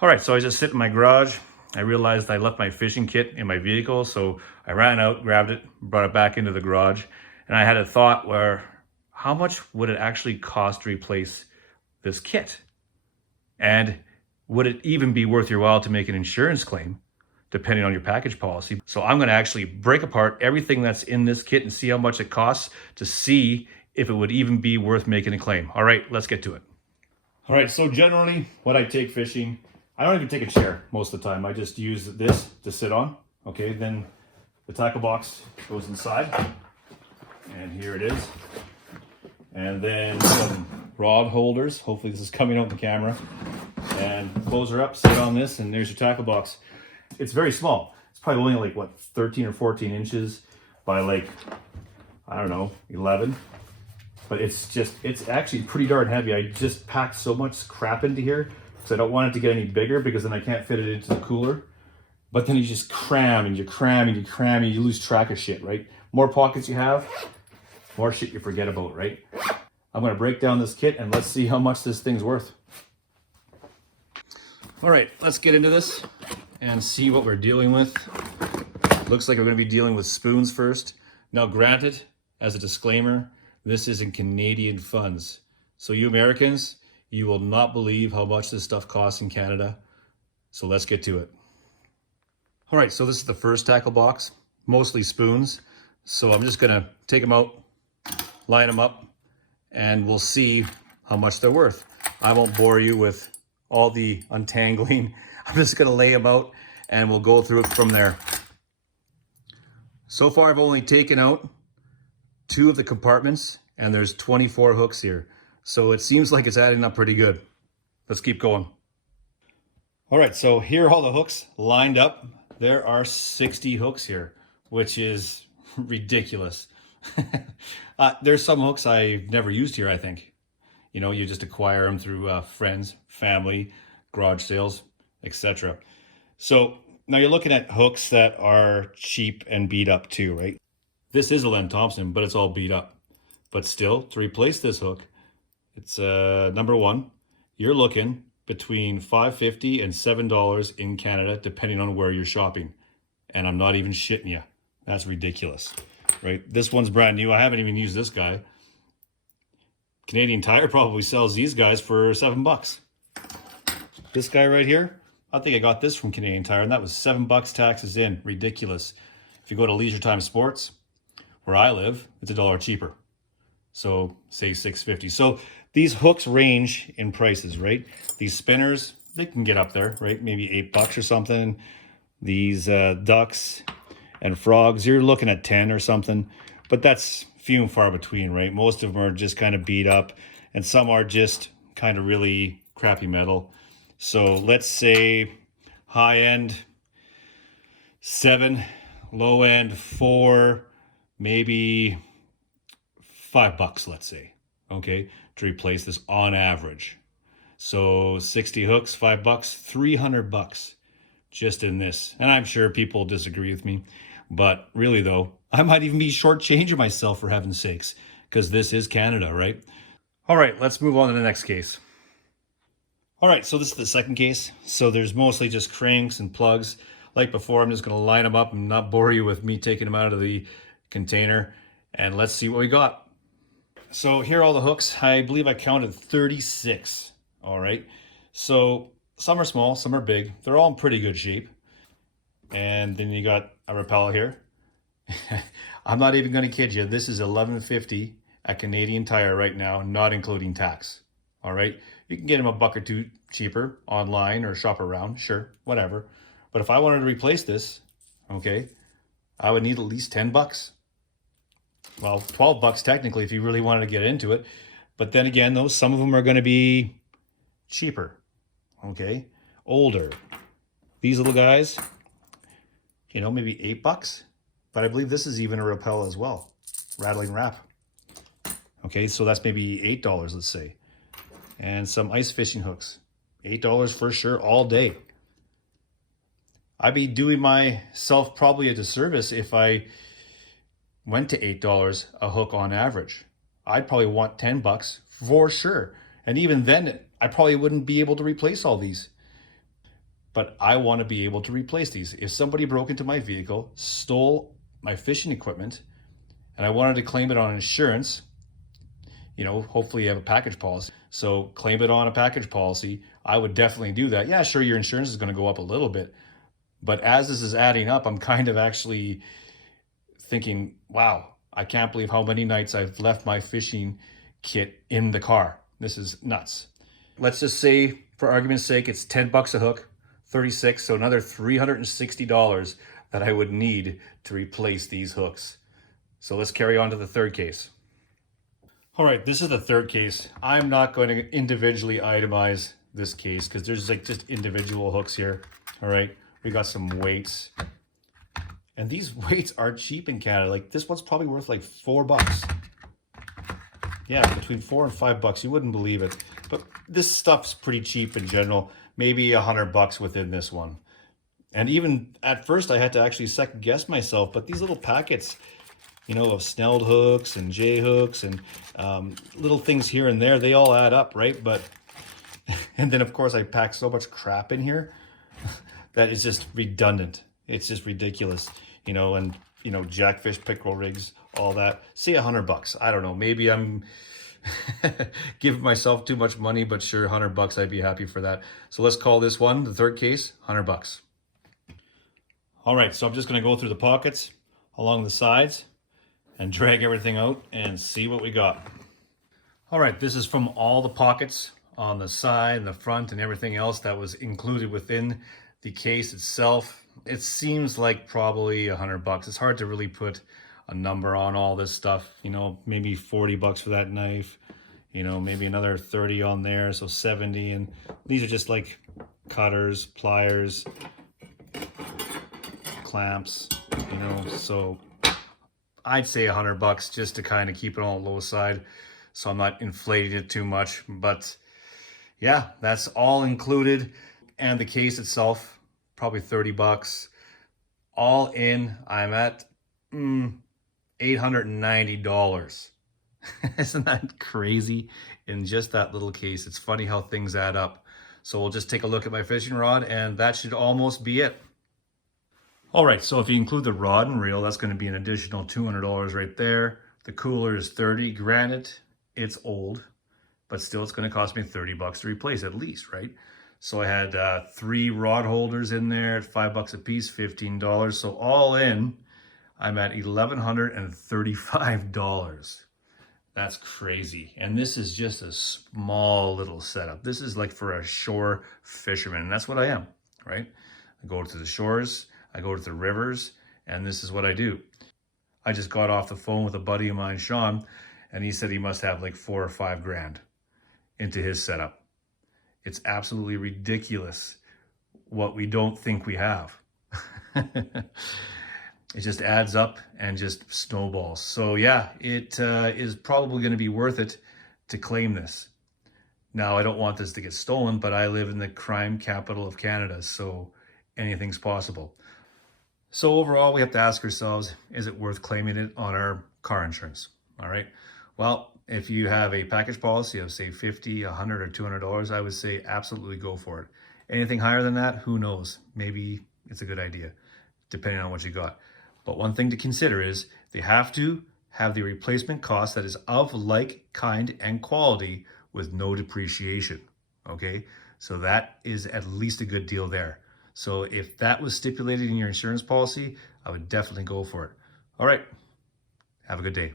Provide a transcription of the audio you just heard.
All right, so I just sit in my garage. I realized I left my fishing kit in my vehicle, so I ran out, grabbed it, brought it back into the garage, and I had a thought where, how much would it actually cost to replace this kit? And would it even be worth your while to make an insurance claim, depending on your package policy? So I'm gonna actually break apart everything that's in this kit and see how much it costs to see if it would even be worth making a claim. All right, let's get to it. All right, so generally when I take fishing, I don't even take a chair most of the time. I just use this to sit on. Okay, then the tackle box goes inside, and here it is. And then some rod holders. Hopefully this is coming out in the camera. And close her up, sit on this, and there's your tackle box. It's very small. It's probably only like, what, 13 or 14 inches by like, I don't know, 11. But it's actually pretty darn heavy. I just packed so much crap into here because I don't want it to get any bigger, because then I can't fit it into the cooler. But then you just cram and you cram and you cram and you lose track of shit, right? More pockets you have, more shit you forget about, right? I'm gonna break down this kit and let's see how much this thing's worth. All right, let's get into this and see what we're dealing with. Looks like we're gonna be dealing with spoons first. Now granted, as a disclaimer, this is in Canadian funds. So you Americans, you will not believe how much this stuff costs in Canada. So let's get to it. All right, so this is the first tackle box, mostly spoons. So I'm just gonna take them out, line them up, and we'll see how much they're worth. I won't bore you with all the untangling. I'm just gonna lay them out and we'll go through it from there. So far, I've only taken out 2 of the compartments and there's 24 hooks here. So it seems like it's adding up pretty good. Let's keep going. All right, so here are all the hooks lined up. There are 60 hooks here, which is ridiculous. There's some hooks I've never used here, I think. You know, you just acquire them through friends, family, garage sales, etc. So now you're looking at hooks that are cheap and beat up too, right? This is a Len Thompson, but it's all beat up. But still, to replace this hook, it's number one, you're looking between $5.50 and $7 in Canada, depending on where you're shopping. And I'm not even shitting you. That's ridiculous, right? This one's brand new. I haven't even used this guy. Canadian Tire probably sells these guys for $7. This guy right here, I think I got this from Canadian Tire, and that was $7 taxes in. Ridiculous. If you go to Leisure Time Sports, where I live, it's $1 cheaper. So say $6.50. So these hooks range in prices, right? These spinners, they can get up there, right? Maybe $8 or something. These ducks and frogs, you're looking at 10 or something, but that's few and far between, right? Most of them are just kind of beat up, and some are just kind of really crappy metal. So let's say high end 7, low end 4, maybe $5, let's say, okay, to replace this on average. So 60 hooks, $5, $300 just in this. And I'm sure people disagree with me, but really though, I might even be shortchanging myself, for heaven's sakes, because this is Canada, right? All right, let's move on to the next case. All right, so this is the second case. So there's mostly just cranks and plugs. Like before, I'm just gonna line them up and not bore you with me taking them out of the container. And let's see what we got. So here are all the hooks. I believe I counted 36, all right? So some are small, some are big. They're all in pretty good shape. And then you got a rappel here. I'm not even gonna kid you. This is $11.50 at Canadian Tire right now, not including tax, all right? You can get them $1 or $2 cheaper online or shop around, sure, whatever. But if I wanted to replace this, okay, I would need at least $10. Well, $12 technically if you really wanted to get into it. But then again, though, some of them are going to be cheaper, okay, older. These little guys, you know, maybe $8. But I believe this is even a rappel as well, rattling wrap. Okay, so that's maybe $8, let's say. And some ice fishing hooks, $8 for sure all day. I'd be doing myself probably a disservice if I went to $8 a hook on average. I'd probably want $10 for sure. And even then, I probably wouldn't be able to replace all these. but I want to be able to replace these. If somebody broke into my vehicle, stole my fishing equipment, and I wanted to claim it on insurance, hopefully you have a package policy. So claim it on a package policy. I would definitely do that. Yeah, sure, your insurance is going to go up a little bit, but as this is adding up, I'm kind of actually thinking, wow, I can't believe how many nights I've left my fishing kit in the car. This is nuts. Let's just say, for argument's sake, it's 10 bucks a hook, 36, so another $360 that I would need to replace these hooks. So let's carry on to the third case. All right, this is the third case. I'm not going to individually itemize this case because there's like just individual hooks here. All right, we got some weights. And these weights are cheap in Canada. Like this one's probably worth like $4. Yeah, between $4 and $5. You wouldn't believe it. But this stuff's pretty cheap in general. Maybe $100 within this one. And even at first I had to actually second guess myself, but these little packets, of snelled hooks and J hooks and little things here and there, they all add up, right? But, and then of course I pack so much crap in here that is just redundant. It's just ridiculous, and jackfish, pickerel rigs, all that. Say $100. I don't know. Maybe I'm giving myself too much money, but sure, $100, I'd be happy for that. So let's call this one, the third case, $100. All right, so I'm just going to go through the pockets along the sides and drag everything out and see what we got. All right, this is from all the pockets on the side and the front and everything else that was included within the case itself. It seems like probably $100. It's hard to really put a number on all this stuff. Maybe $40 for that knife. Maybe another 30 on there, so 70. And these are just like cutters, pliers, clamps. So I'd say $100 just to kind of keep it on the low side, so I'm not inflating it too much. But yeah, that's all included, and the case itself probably $30. All in, I'm at $890. Isn't that crazy? In just that little case. It's funny how things add up. So we'll just take a look at my fishing rod, and that should almost be it. All right, so if you include the rod and reel, that's going to be an additional $200 right there. The cooler is $30. Granted, it's old, but still it's going to cost me $30 to replace at least, right? So I had 3 rod holders in there at $5 a piece, $15. So all in, I'm at $1,135. That's crazy. And this is just a small little setup. This is like for a shore fisherman, and that's what I am, right? I go to the shores, I go to the rivers, and this is what I do. I just got off the phone with a buddy of mine, Sean, and he said he must have like 4 or 5 grand into his setup. It's absolutely ridiculous what we don't think we have. It just adds up and just snowballs. So yeah, it is probably going to be worth it to claim this. Now, I don't want this to get stolen, but I live in the crime capital of Canada, so anything's possible. So overall, we have to ask ourselves, is it worth claiming it on our car insurance? All right. Well, if you have a package policy of say $50, $100, or $200, I would say absolutely go for it. Anything higher than that, who knows? Maybe it's a good idea, depending on what you got. But one thing to consider is they have to have the replacement cost that is of like kind and quality with no depreciation. Okay, so that is at least a good deal there. So if that was stipulated in your insurance policy, I would definitely go for it. All right, have a good day.